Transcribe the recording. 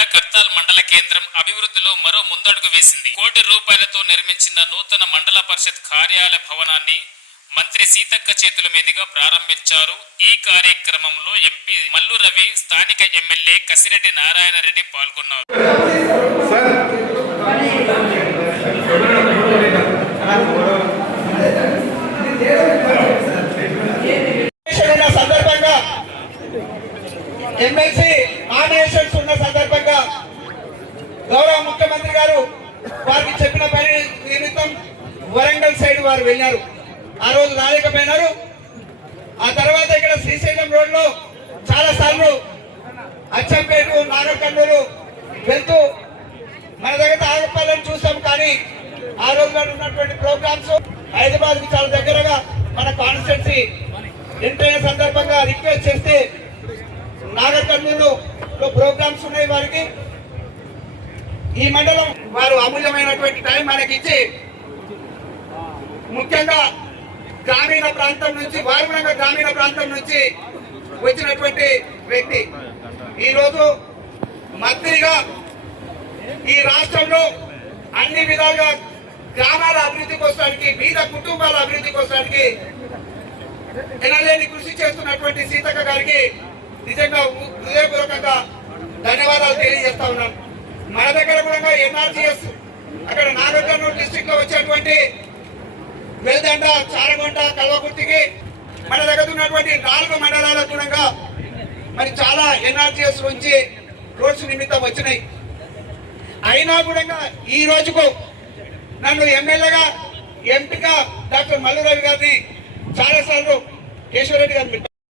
జిల్లా కర్తాల్ మండల కేంద్రం అభివృద్ధిలో మరో ముందడుగు వేసింది. ₹1 కోటి నిర్మించిన నూతన మండల పరిషత్ కార్యాలయ భవనాన్ని మంత్రి సీతక్క చేతుల మీదుగా ప్రారంభించారు. ఈ కార్యక్రమంలో ఎంపీ మల్లు రవి, స్థానిక ఎమ్మెల్యే కసిరెడ్డి నారాయణ రెడ్డి పాల్గొన్నారు. సందర్భంగా ఎమ్మెల్సీ నామినేషన్స్ ఉన్న సందర్భంగా గౌరవ ముఖ్యమంత్రి గారు వారికి చెప్పిన పని నిమిత్తం వరంగల్ సైడ్ వారు వెళ్ళారు. ఆ రోజు రాలేకపోయినారు. ఆ తర్వాత ఇక్కడ శ్రీశైలం రోడ్ లో చాలా సార్లు అచ్చంపేట, నాగర్కర్నూలు వెళ్తూ మన దగ్గర ఆగపాలని చూసాం. కానీ ఆ రోజులో ఉన్నటువంటి ప్రోగ్రామ్స్ హైదరాబాద్ కి చాలా దగ్గరగా మన కాన్స్టిట్యున్సీ ఎంటర్ సందర్భంగా రిక్వెస్ట్ చేస్తే నాగర్కర్నూలు ప్రోగ్రామ్స్ ఉన్నాయి వారికి. ఈ మండలం వారు అమూల్యమైనటువంటి టైం మనకి ఇచ్చి ముఖ్యంగా గ్రామీణ ప్రాంతం నుంచి వారు కూడా గ్రామీణ ప్రాంతం నుంచి వచ్చినటువంటి వ్యక్తి ఈరోజు మంత్రిగా ఈ రాష్ట్రంలో అన్ని విధాలుగా గ్రామాల అభివృద్ధి కోసడానికి, బీద కుటుంబాల అభివృద్ధి కోసడానికి ఎనలేని కృషి చేస్తున్నటువంటి సీతక్క గారికి నిజంగా హృదయపూర్వకంగా ధన్యవాదాలు తెలియజేస్తా ఉన్నాను. మన దగ్గర కూడా ఎన్ఆర్జీఎస్ అక్కడ నాగర్కర్నూలు డిస్ట్రిక్ట్ లో వచ్చేటువంటి వెల్దండ, చారగొండ, కల్వకుర్తికి మన దగ్గర ఉన్నటువంటి 4 మండలాలకు కూడా మరి చాలా ఎన్ఆర్జీఎస్ నుంచి రోడ్స్ నిమిత్తం వచ్చినాయి. అయినా కూడా ఈ రోజుకు నన్ను ఎమ్మెల్యేగా ఎంపీగా డాక్టర్ మల్లు రవి గారిని చాలాసార్లు కేశవరెడ్డి గారిని